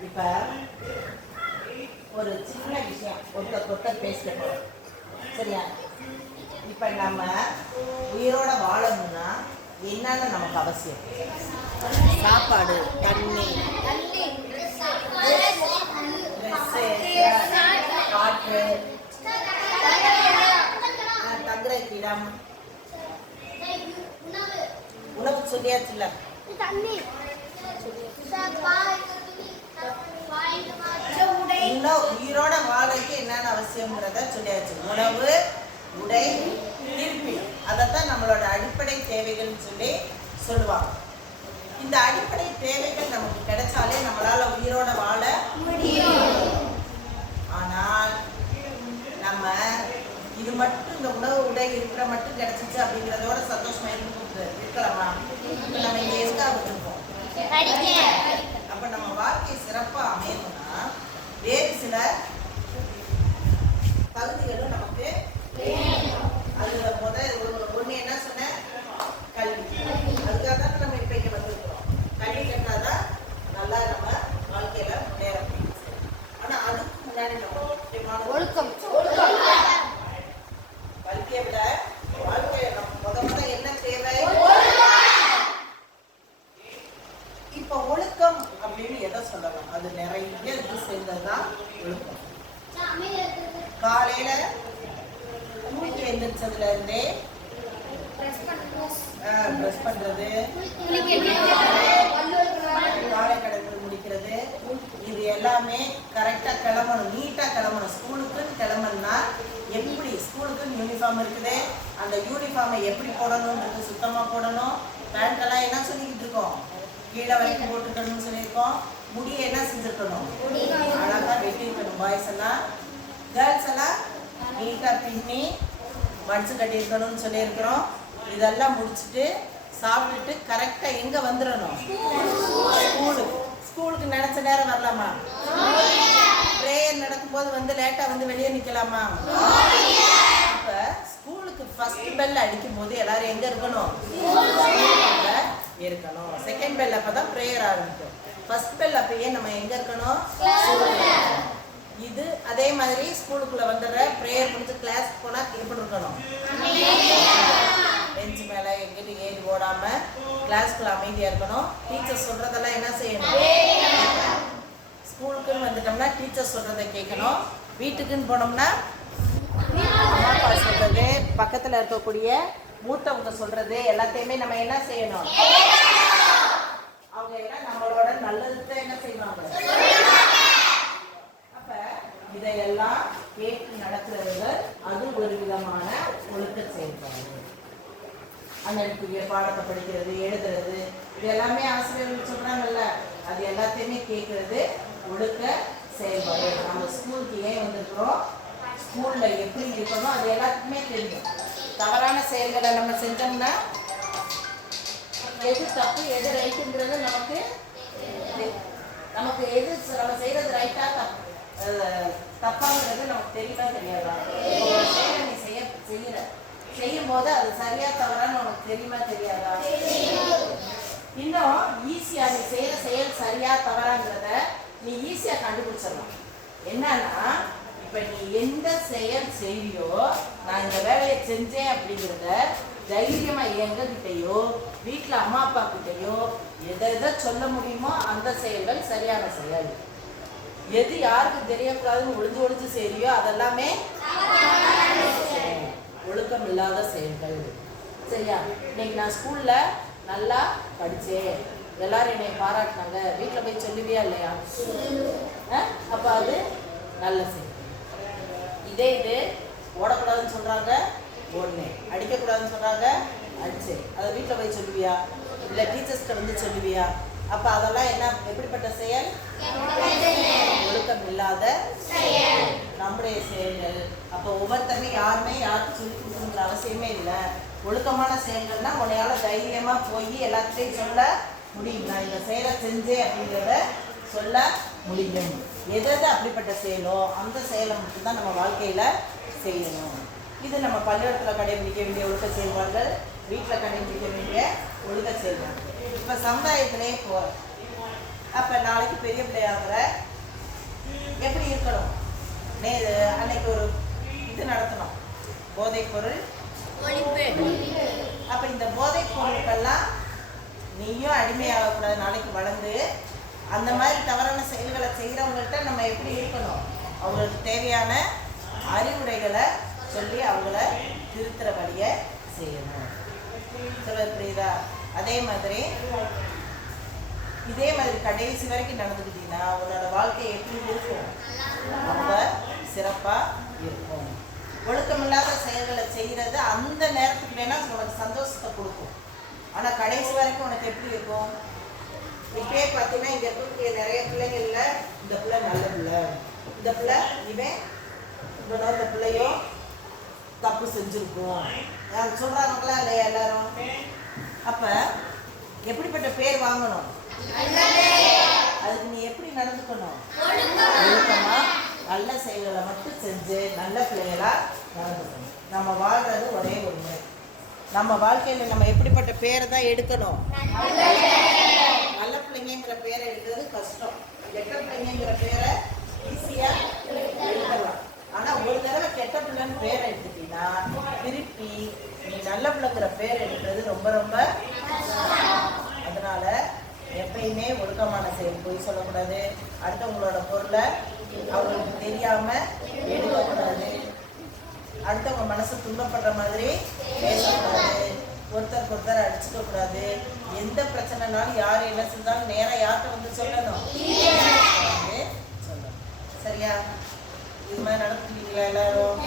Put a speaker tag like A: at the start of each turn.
A: இப்போ ஒரு சின்ன விஷயம். ஒருத்தர் ஒருத்தர் பேசிட்டு போகிறோம் சரியா? இப்போ நம்ம உயிரோட வாழணும்னா என்னென்ன நமக்கு அவசியம்? சாப்பாடு தண்ணி. ட்ரெஸ்ஸு காற்று ஆஹ், தங்குறதுக்கு இடம். உணவு சொல்லியாச்சுல்ல? இன்னும் உயிரோட வாழறதுக்கு என்னென்ன அவசியங்கிறத சொல்லியாச்சு. உணவு உடை இருப்பிடம். அதைத்தான் நம்மளோட அடிப்படை தேவைகள்னு சொல்லி சொல்லுவாங்க. இந்த அடிப்படை தேவைகள் நமக்கு கிடைச்சாலே நம்மளால உயிரோட வாழ ஆனால் நம்ம இது மட்டும் இந்த உணவு உடை இருக்கிற மட்டும் கிடைச்சிச்சு அப்படிங்கிறதோட சந்தோஷமா இருந்து இருக்கலாமா நம்ம இங்கே எதுக்காக இருக்கோம் அப்ப நம்ம வாழ்க்கை சிறப்பா அமையணும்னா வேறு சில பகுதிகளும் நமக்கு அதுல முத ஒரு- ஒண்ணு என்ன சொன்ன? கல்வி. அதுக்காக தான் நம்ம இப்ப இங்க வந்திருக்கிறோம். கல்வி கற்றாதான் நல்லா நம்ம வாழ்க்கையில முன்னேற முடியும். ஆனா அதுக்கு முன்னாடி நம்ம
B: ஒழுக்கம்
A: வாழ்க்கையை விட வாழ்க்கையில நம்ம முத முத என்ன தேவை இப்ப ஒழுக்கம் அப்படின்னு எதை சொல்லலாம் நிறைய இது சேர்ந்ததுதான் ஒழுக்கம் காலையில தூங்கி எந்திரிச்சதுல இருந்தே ப்ரெஸ் பண்றது. காலை கடன்கள் முடிக்கிறது. இது எல்லாமே கரெக்டா கிளம்பணும் நீட்டா கிளம்பணும். ஸ்கூலுக்குன்னு கிளம்பணும்னா எப்படி ஸ்கூலுக்குன்னு யூனிஃபார்ம் இருக்குது? அந்த யூனிஃபார்மை எப்படி போடணுன்றது சுத்தமா போடணும். பேண்ட் எல்லாம் என்ன சொல்லிக்கிட்டு இருக்கோம்? கீழே வரைக்கும் போட்டுக்கணும்னு சொல்லியிருக்கோம். முடியை என்ன செஞ்சுருக்கணும்? அழகா வெட்டியிருக்கணும். பாய்ஸ் எல்லாம் கேர்ள்ஸ் எல்லாம் நீட்டாக பின்னி மடிச்சு கட்டியிருக்கணும்னு சொல்லியிருக்கிறோம். இதெல்லாம் முடிச்சுட்டு சாப்பிட்டுட்டு கரெக்டாக எங்கே வந்துடணும்? ஸ்கூலுக்கு ஸ்கூலுக்கு நினச்ச நேரம் வரலாமா? ப்ரேயர் நடக்கும்போது வந்து லேட்டாக வந்து வெளியே நிற்கலாமா இப்போ ஸ்கூலுக்கு ஃபர்ஸ்ட் பெல் அடிக்கும் போது எல்லாரும் எங்கே இருக்கணும்? இருக்கணும். செகண்ட் பெல் அப்போ தான் ப்ரேயர் ஆரம்பிக்கும். ஃபர்ஸ்ட் பெல் அப்பயே நம்ம எங்கே இருக்கணும். இது அதே மாதிரி ஸ்கூலுக்குள்ள வந்துடுற ப்ரேயர் முடிஞ்சு கிளாஸ் போனால் எப்படி இருக்கணும்? பெஞ்ச் மேலே எங்கிட்ட ஏறி ஓடாம கிளாஸ்க்குள்ள அமைதியா இருக்கணும். டீச்சர் சொல்றதெல்லாம் என்ன செய்யணும்? ஸ்கூலுக்குன்னு வந்துட்டோம்னா டீச்சர் சொல்றதை கேட்கணும். வீட்டுக்குன்னு போனோம்னா அம்மா சொல்றது பக்கத்துல இருக்கக்கூடிய மூத்தவங்க சொல்றது எல்லாத்தையுமே நம்ம என்ன செய்யணும்? அவங்க எல்லாம் நம்மளோட நல்லதுக்கு என்ன செய்வாங்க? அப்ப இதையெல்லாம் கேட்டு நடக்கிறது அது ஒரு விதமான ஒழுக்க செயல்பாடு. அண்ணனுக்குரிய பாடத்தை படிக்கிறது எழுதுறது இது எல்லாமே ஆசிரியர்கள் சொல்றாங்கல்ல அது எல்லாத்தையுமே கேட்கறது ஒழுக்க செயல்பாடு. நம்ம ஸ்கூலுக்கு ஏன் வந்திருக்கிறோம்? ஸ்கூல்ல எப்படி இருக்கணும்? அது எல்லாத்துக்குமே தெரியும். தவறான செயல்களை நம்ம செஞ்சோம்னா எது தப்பு எது ரைட்டுங்கிறது நமக்கு நமக்கு எது நம்ம செய்யறது ரைட்டா தப்பு தப்பாங்கிறது நமக்கு தெரியுமா தெரியாதா? நீ செய்ய செய்யற செய்யும் போது அது சரியா தவறான்னு உனக்கு தெரியுமா தெரியாதா? இன்னும் ஈஸியா நீ செய்யற செயல் சரியா தவறாங்கிறத நீ ஈஸியா கண்டுபிடிச்சிடலாம் என்னன்னா இப்போ நீ எந்த செயல் செய்யோ நான் இந்த வேலையை செஞ்சேன் அப்படிங்கிறத தைரியமாக எங்ககிட்டயோ வீட்டில் அம்மா அப்பா கிட்டயோ எதை எதை சொல்ல முடியுமோ அந்த செயல்கள் சரியான செயல். எது யாருக்கு தெரியக்கூடாதுன்னு ஒளிஞ்சு ஒளிஞ்சு செய்யறியோ அதெல்லாமே ஒழுக்கம் இல்லாத செயல்கள். சரியா? இன்னைக்கு நான் ஸ்கூலில் நல்லா படித்தேன் எல்லாரும் என்னை பாராட்டினாங்க. வீட்டில் போய் சொல்லுவியா இல்லையா? அப்போ அது நல்ல செயல். இதே இது ஓடக்கூடாதுன்னு சொல்கிறாங்க ஒன்று அடிக்கக்கூடாதுன்னு சொல்கிறாங்க அடிச்சு அதை வீட்டில் போய் சொல்லுவியா? இல்லை டீச்சர்ஸ்கிட்ட வந்து சொல்லுவியா? அப்போ அதெல்லாம் என்ன? எப்படிப்பட்ட செயல்? ஒழுக்கம் இல்லாத நம்முடைய செயல்கள். அப்போ ஒவ்வொருத்தருமே யாருமே யாருக்கும் சொல்லி கொடுக்கணுங்கிற அவசியமே இல்லை. ஒழுக்கமான செயல்கள்னா உன்னையால தைரியமாக போய் எல்லாத்தையும் சொல்ல முடியும் நான் இந்த செயலை செஞ்சேன் அப்படிங்கிறத சொல்ல முடியும். எது எது அப்படிப்பட்ட செயலோ அந்த செயலை மட்டும்தான் நம்ம வாழ்க்கையில செய்யணும். இது நம்ம பள்ளிக்கூடத்தில் கடைபிடிக்க வேண்டிய ஒழுக்க செயல்பாடுகள் வீட்டில் கடைபிடிக்க வேண்டிய ஒழுக்க செயல்பாடுகள். இப்போ சமுதாயத்திலே போகிறோம் அப்போ நாளைக்கு பெரிய பிள்ளையாகிற எப்படி இருக்கணும்? நே அன்னைக்கு ஒரு இது நடத்தணும். போதைப் பொருள். அப்ப இந்த போதைப் பொருளுக்கெல்லாம் நீயும் அடிமையாகக்கூடாது. நாளைக்கு வளர்ந்து அந்த மாதிரி தவறான செயல்களை செய்கிறவங்கள்ட்ட நம்ம எப்படி இருக்கணும்? அவங்களுக்கு தேவையான அறிவுரைகளை சொல்லி அவங்கள திருத்துற வழியை செய்யணும். சொல்றது புரியுதா? அதே மாதிரி இதே மாதிரி கடைசி வரைக்கும் நடந்துக்கிட்டீங்கன்னா உன்னோட வாழ்க்கை எப்படி இருக்கும்? ரொம்ப சிறப்பாக இருக்கும். ஒழுக்கமில்லாத செயல்களை செய்கிறது அந்த நேரத்துக்கு வேணால் உனக்கு சந்தோஷத்தை கொடுக்கும். ஆனால் கடைசி வரைக்கும் உனக்கு எப்படி இருக்கும்? இப்பயே பார்த்தீங்கன்னா இங்கே இருக்கக்கூடிய நிறைய பிள்ளைங்கள்ல இந்த பிள்ளை நல்ல பிள்ளை. இந்த பிள்ளை இவன் இவனோ இந்த பிள்ளையோ தப்பு செஞ்சுருக்கும். அது சொல்கிறாங்களா இல்லையா எல்லாரும். அப்போ எப்படிப்பட்ட பேர் வாங்கணும்? அதுக்கு நீ எப்படி நடந்துக்கணும்? ஒழுக்கமாக நல்ல செயல்களை மட்டும் செஞ்சு நல்ல பிள்ளைகளாக நடந்துக்கணும். நம்ம வாழ்றது ஒரே ஒன்று நம்ம வாழ்க்கையில் நம்ம எப்படிப்பட்ட பேரை தான் எடுக்கணும் நல்ல பிள்ளைங்கிற பேரை எடுக்கிறது கஷ்டம் கெட்ட பிள்ளைங்கிற பேரை ஈஸியா எடுக்கலாம் ஆனா ஒரு தடவை கெட்ட பிள்ளைன்னு பேரை எடுத்துட்டீங்கன்னா திருப்பி நீ நல்ல பிள்ளைங்கிற பேர் எடுக்கிறது ரொம்ப ரொம்ப அதனால எப்பயுமே ஒழுக்கமான செயல் பொய் சொல்லக்கூடாது. அடுத்தவங்களோட பொருளை அவங்களுக்கு தெரியாம எடுக்கக்கூடாது. அடுத்தவங்க மனசு துன்பப்படுற மாதிரி பேசக்கூடாது. ஒருத்தர் அடிச்சுக்க கூடாது. எந்த பிரச்சனைனாலும் யாரு என்ன செஞ்சாலும் நேராக யார்கிட்ட வந்து சொல்லணும். சொல்லணும். சரியா? இது மாதிரி நடந்துக்குவீங்களா எல்லாரும்?